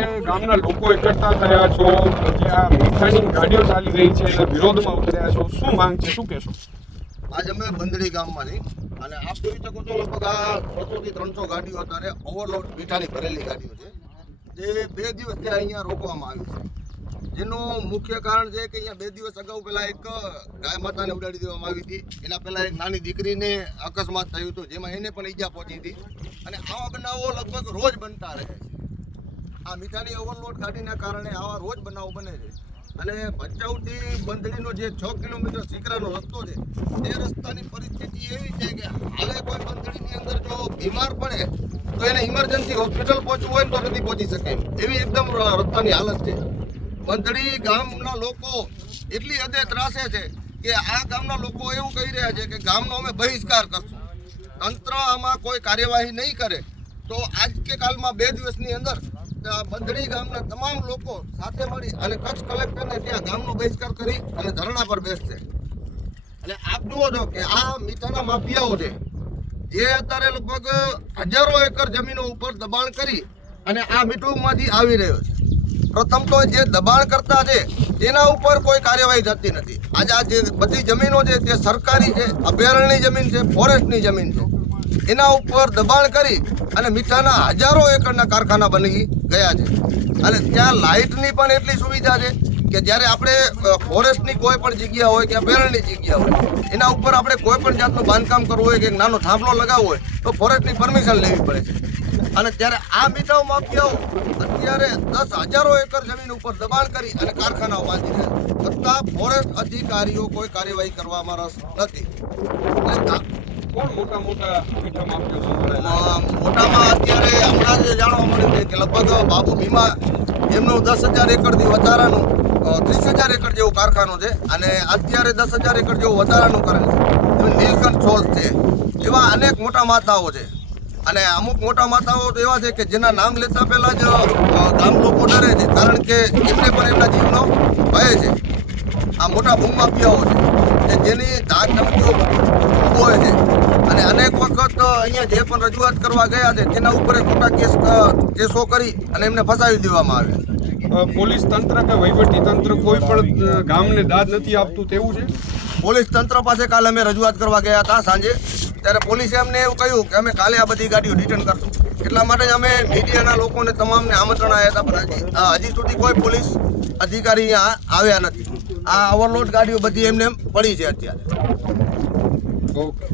ગામના લોકો એકઠા થયા છો મીઠાની ગાડીઓ ચાલી રહી છે, એના વિરોધમાં ઉતર્યા છો. શું માંગ છે? શું કહેશો? આજ અમે બંદડી ગામમાંથી અને આપ જોઈ શકો છો લગભગ આ બસો થી ત્રણસો ગાડીઓ અત્યારે ઓવરલોડ મીઠાની ભરેલી ગાડીઓ છે, જે બે દિવસથી અહીંયા રોકવામાં આવી છે. જેનું મુખ્ય કારણ છે કે અહીંયા બે દિવસ અગાઉ પહેલા એક ગાય માતાને ઉડાડી દેવામાં આવી હતી. એના પહેલા એક નાની દીકરીને અકસ્માત થયું હતું, જેમાં એને પણ ઈજા પહોંચી હતી. અને આવા બનાવો લગભગ રોજ બનતા રહે છે. આ મીઠાની ઓવરલોડ ગાડીના કારણે આવા રોજ બનાવો બને છે. અને ભચાઉથી બંધણીનો જે છ કિલોમીટર સિકરાનો રસ્તો છે, તે રસ્તાની પરિસ્થિતિ એવી છે કે હાલે કોઈ બંધણીની અંદર જો બીમાર પડે, તો એને ઇમરજન્સી હોસ્પિટલ પહોંચવું હોય તો નથી પહોંચી શકે. એવી એકદમ રસ્તાની હાલત છે. બંધણી ગામના લોકો એટલી હદે ત્રાસે છે કે આ ગામના લોકો એવું કહી રહ્યા છે કે ગામનો અમે બહિષ્કાર કરશું. તંત્ર આમાં કોઈ કાર્યવાહી નહીં કરે. તો આજ કે કાલમાં બે દિવસની અંદર આ બંધણી ગામના તમામ લોકો સાથે મળી અને કચ્છ કલેક્ટરને ત્યાં ગામનો બહિષ્કાર કરી અને ધરણા પર બેસશે. એટલે આપ જુઓ છો કે આ મીઠાના માફિયાઓ છે. જે અત્યારે લગભગ હજારો એકર જમીનો ઉપર દબાણ કરી અને આ મીઠુંમાંથી આવી રહ્યો છે. પ્રથમ તો જે દબાણ કરતા છે, તેના ઉપર કોઈ કાર્યવાહી થતી નથી. આજે આ જે બધી જમીનો છે, તે સરકારી છે, અભયારણ્યની જમીન છે, ફોરેસ્ટની જમીન છે. એના ઉપર દબાણ કરી અને મીઠાના હજારો એકરના કારખાના બની ગયા છે. અને ત્યાં લાઇટની પણ એટલી સુવિધા છે કે જ્યારે આપણે ફોરેસ્ટની કોઈ પણ જગ્યા હોય કે અભયારણ્યની જગ્યા હોય, એના ઉપર આપણે કોઈ પણ જાતનું બાંધકામ કરવું હોય કે નાનો થાંભલો લગાવવો હોય, તો ફોરેસ્ટની પરમિશન લેવી પડે છે. અને ત્યારે આ મીઠાઓ માફિયાઓ અત્યારે દસ હજારો એકર જમીન ઉપર દબાણ કરી અને કારખાનાઓ બાંધી રહ્યા છતાં ફોરેસ્ટ અધિકારીઓ કોઈ કાર્યવાહી કરવામાં રસ નથી. કોણ મોટા મોટા મોટામાં અત્યારે હમણાં જ જાણવા મળ્યું છે કે લગભગ બાબુ એમનું દસ હજાર એકડથી વધારાનું ત્રીસ હજાર એકડ જેવું કારખાનું છે અને અત્યારે દસ હજાર એકડ જેવું વધારાનું કરે છે. નીલકંઠ છોડ છે. એવા અનેક મોટા માતાઓ છે. અને અમુક મોટા માતાઓ તો એવા છે કે જેના નામ લેતા પહેલા જ ગામ લોકો ડરે છે. કારણ કે એમને પણ એમના જીવનો ભય છે. આ મોટા ભૂમાફિયાઓ છે. જેની ધાક અને વખત અહીંયા જે પણ રજૂઆત કરવા ગયા છે તેના ઉપર ખોટા કેસ કેસો કરી અને એમને ફસાવી દેવામાં આવે પોલીસ તંત્ર કે વહીવટી તંત્ર કોઈ પણ ગામને દાદ નથી આપતું તેવું છે? પોલીસ તંત્ર પાસે કાલે અમે રજૂઆત કરવા ગયા હતા સાંજે. ત્યારે પોલીસે અમને એવું કહ્યું કે અમે કાલે આ બધી ગાડીઓ રિટર્ન કરશું. એટલા માટે અમે મીડિયાના લોકોને તમામને આમંત્રણ આવ્યા હતા પણ હજી હજી સુધી કોઈ પોલીસ અધિકારી અહીંયા આવ્યા નથી. આ ઓવરલોડ ગાડીઓ બધી એમને એમ પડી છે અત્યારે. ઓકે.